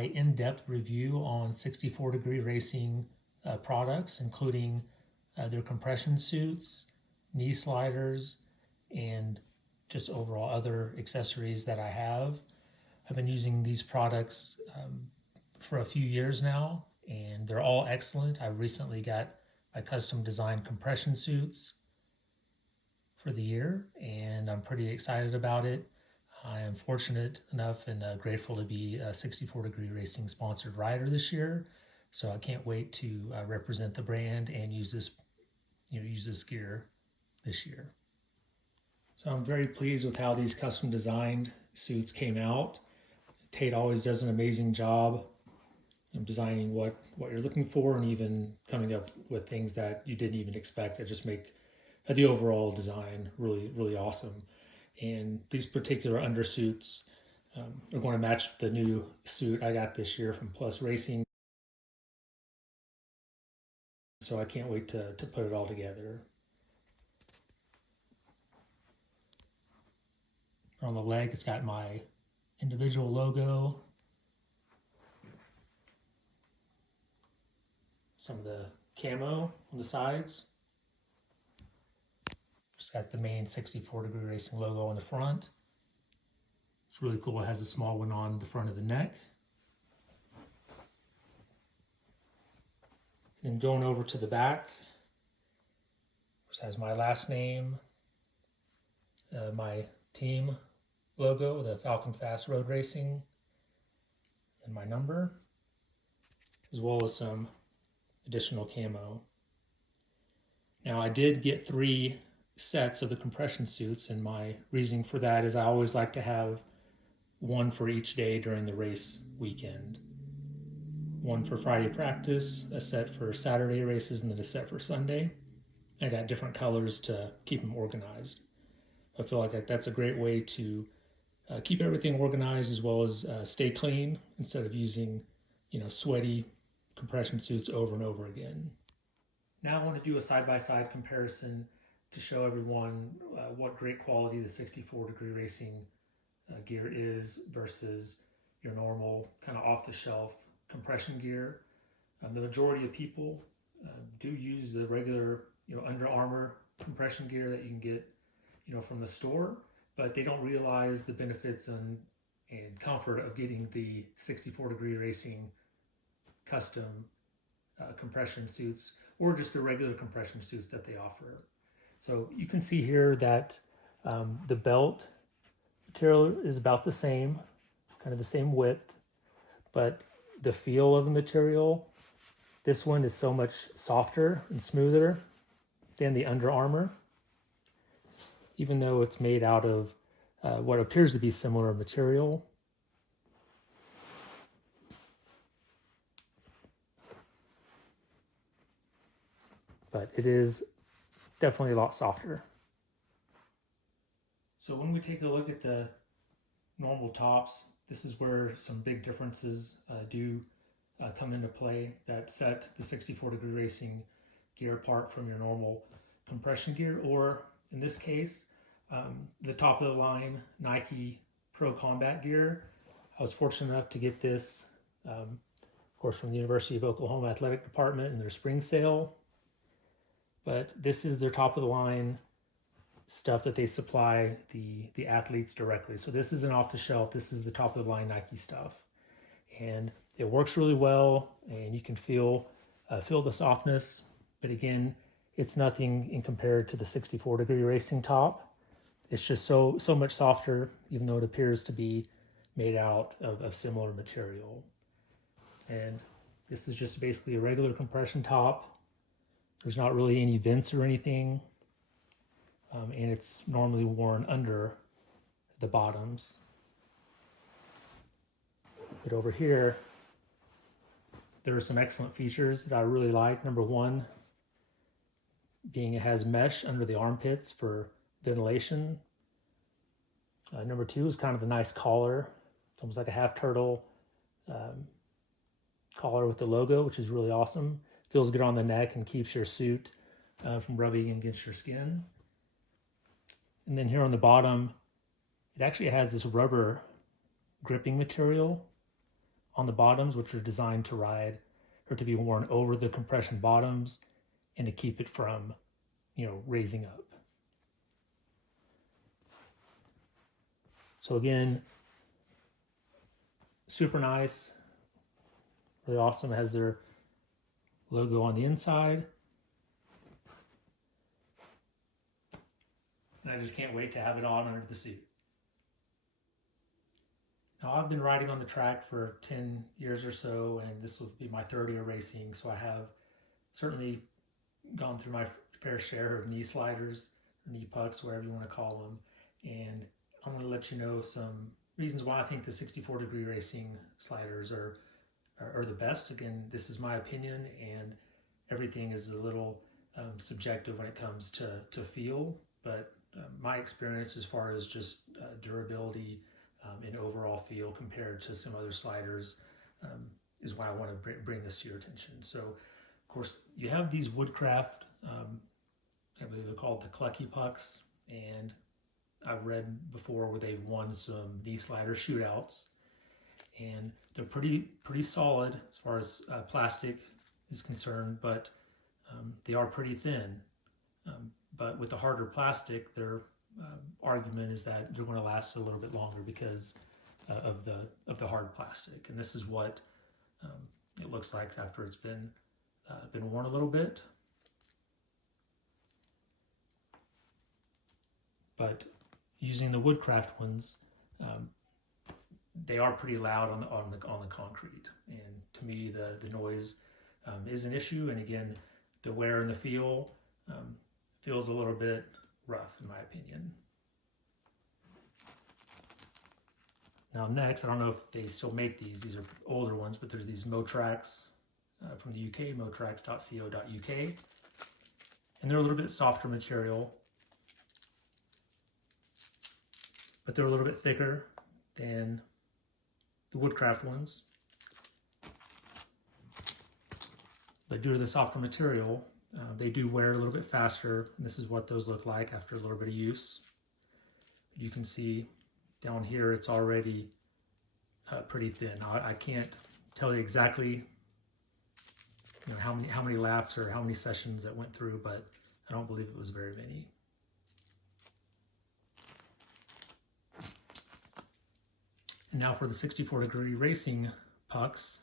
my in-depth review on 64 Degree Racing products, including their compression suits, knee sliders, and just overall other accessories that I have. I've been using these products for a few years now, and they're all excellent. I recently got my custom designed compression suits for the year, and I'm pretty excited about it. I am fortunate enough and grateful to be a 64 Degree Racing sponsored rider this year, so I can't wait to represent the brand and use this gear this year. So I'm very pleased with how these custom designed suits came out. Tate always does an amazing job designing what you're looking for, and even coming up with things that you didn't even expect that just make the overall design really awesome. And these particular undersuits are going to match the new suit I got this year from Plus Racing. So I can't wait to put it all together. On the leg, it's got my individual logo, some of the camo on the sides. Just got the main 64 Degree Racing logo on the front. It's really cool. It has a small one on the front of the neck. And going over to the back, which has my last name, my team logo, the Falcon Fast Road Racing, and my number, as well as some additional camo. Now, I did get 3 sets of the compression suits, and my reasoning for that is I always like to have one for each day during the race weekend. One for Friday practice, a set for Saturday races, and then a set for Sunday. I got different colors to keep them organized. I feel like that's a great way to keep everything organized, as well as stay clean instead of using, sweaty compression suits over and over again. Now I want to do a side-by-side comparison to show everyone what great quality the 64 Degree Racing gear is versus your normal kind of off-the-shelf compression gear. The majority of people do use the regular, Under Armour compression gear that you can get, from the store, but they don't realize the benefits and comfort of getting the 64 Degree Racing custom compression suits, or just the regular compression suits that they offer. So you can see here that the belt material is about the same, kind of the same width, but the feel of the material, this one is so much softer and smoother than the Under Armour, even though it's made out of what appears to be similar material. But it is definitely a lot softer. So when we take a look at the normal tops, this is where some big differences do come into play that set the 64 Degree Racing gear apart from your normal compression gear, or in this case, the top of the line Nike Pro Combat gear. I was fortunate enough to get this, of course, from the University of Oklahoma Athletic Department in their spring sale. But this is their top of the line stuff that they supply the athletes directly. So this isn't off the shelf. This is the top of the line Nike stuff, and it works really well. And you can feel the softness. But again, it's nothing in compared to the 64 Degree Racing top. It's just so much softer, even though it appears to be made out of similar material. And this is just basically a regular compression top. There's not really any vents or anything. And it's normally worn under the bottoms. But over here, there are some excellent features that I really like. Number one, being it has mesh under the armpits for ventilation. Number two is kind of a nice collar. It's almost like a half turtle collar with the logo, which is really awesome. Feels good on the neck and keeps your suit from rubbing against your skin. And then here on the bottom, it actually has this rubber gripping material on the bottoms, which are designed to ride or to be worn over the compression bottoms and to keep it from, raising up. So again, super nice, really awesome. It has their logo on the inside. And I just can't wait to have it on under the suit. Now, I've been riding on the track for 10 years or so, and this will be my third year racing, so I have certainly gone through my fair share of knee sliders, or knee pucks, whatever you want to call them, and I'm going to let you know some reasons why I think the 64-degree racing sliders are the best. Again, this is my opinion, and everything is a little subjective when it comes to feel, but my experience as far as just durability and overall feel compared to some other sliders is why I want to bring this to your attention. So, of course, you have these Woodcraft, I believe they're called the Clucky Pucks, and I've read before where they've won some knee slider shootouts, and they're pretty solid as far as plastic is concerned, but they are pretty thin. But with the harder plastic, their argument is that they're going to last a little bit longer because of the hard plastic. And this is what it looks like after it's been worn a little bit. But using the Woodcraft ones, they are pretty loud on the concrete. And to me, the noise is an issue. And again, the wear and the feel feels a little bit rough, in my opinion. Now next, I don't know if they still make these. These are older ones, but they're these Motrax from the UK, motrax.co.uk. And they're a little bit softer material, but they're a little bit thicker than the Woodcraft ones. But due to the softer material, they do wear a little bit faster, and this is what those look like after a little bit of use. You can see down here it's already pretty thin. Now, I can't tell you exactly how many laps or how many sessions that went through, but I don't believe it was very many. And now for the 64-degree racing pucks.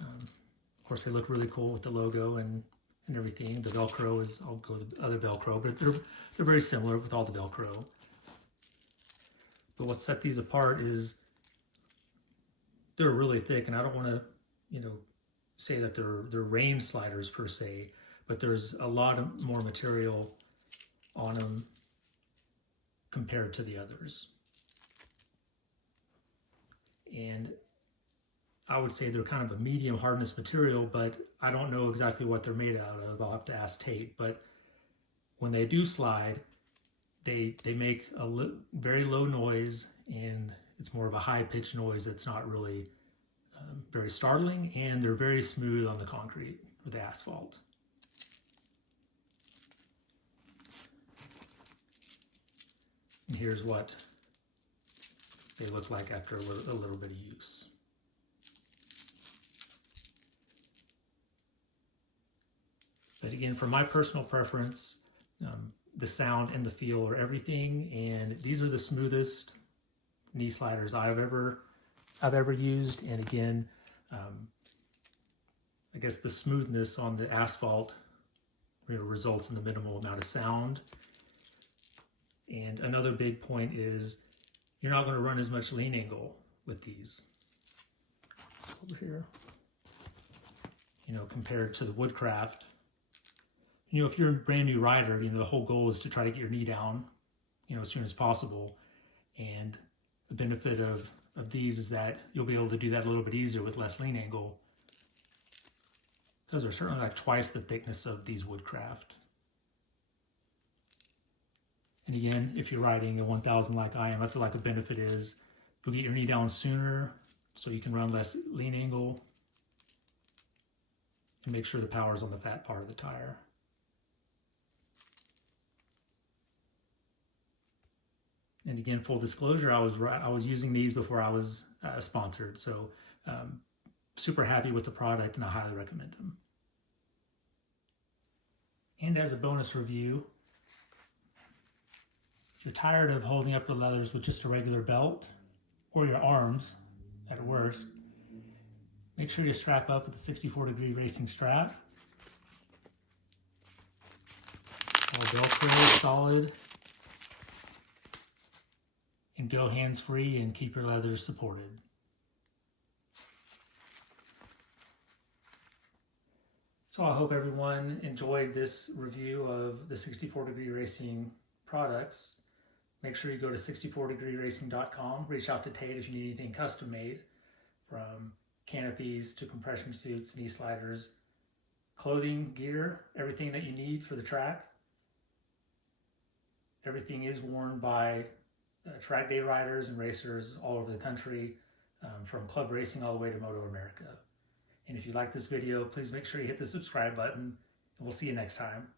Of course, they look really cool with the logo and everything. The Velcro is, I'll go with the other Velcro, but they're very similar with all the Velcro. But what set these apart is they're really thick, and I don't want to, say that they're rain sliders per se, but there's a lot of more material on them compared to the others. And I would say they're kind of a medium hardness material, but I don't know exactly what they're made out of. I'll have to ask Tate. But when they do slide, they make a very low noise, and it's more of a high-pitched noise that's not really very startling, and they're very smooth on the concrete or the asphalt. And here's what they look like after a little bit of use. But again, for my personal preference, the sound and the feel are everything, and these are the smoothest knee sliders I've ever used. And again, I guess the smoothness on the asphalt results in the minimal amount of sound. And another big point is you're not going to run as much lean angle with these. So over here, compared to the Woodcraft. If you're a brand new rider, the whole goal is to try to get your knee down, as soon as possible. And the benefit of these is that you'll be able to do that a little bit easier with less lean angle. Those are certainly like twice the thickness of these Woodcraft. And again, if you're riding a 1000 like I am, I feel like the benefit is you'll get your knee down sooner, so you can run less lean angle and make sure the power's on the fat part of the tire. And again, full disclosure, I was using these before I was sponsored. So super happy with the product and I highly recommend them. And as a bonus review, if you're tired of holding up the leathers with just a regular belt, or your arms at worst, make sure you strap up with the 64-degree racing strap. All Velcro, solid, and go hands-free and keep your leathers supported. So I hope everyone enjoyed this review of the 64-degree racing products. Make sure you go to 64degreeracing.com. Reach out to Tate if you need anything custom made, from canopies to compression suits, knee sliders, clothing, gear, everything that you need for the track. Everything is worn by track day riders and racers all over the country, from club racing all the way to Moto America. And if you like this video, please make sure you hit the subscribe button, and we'll see you next time.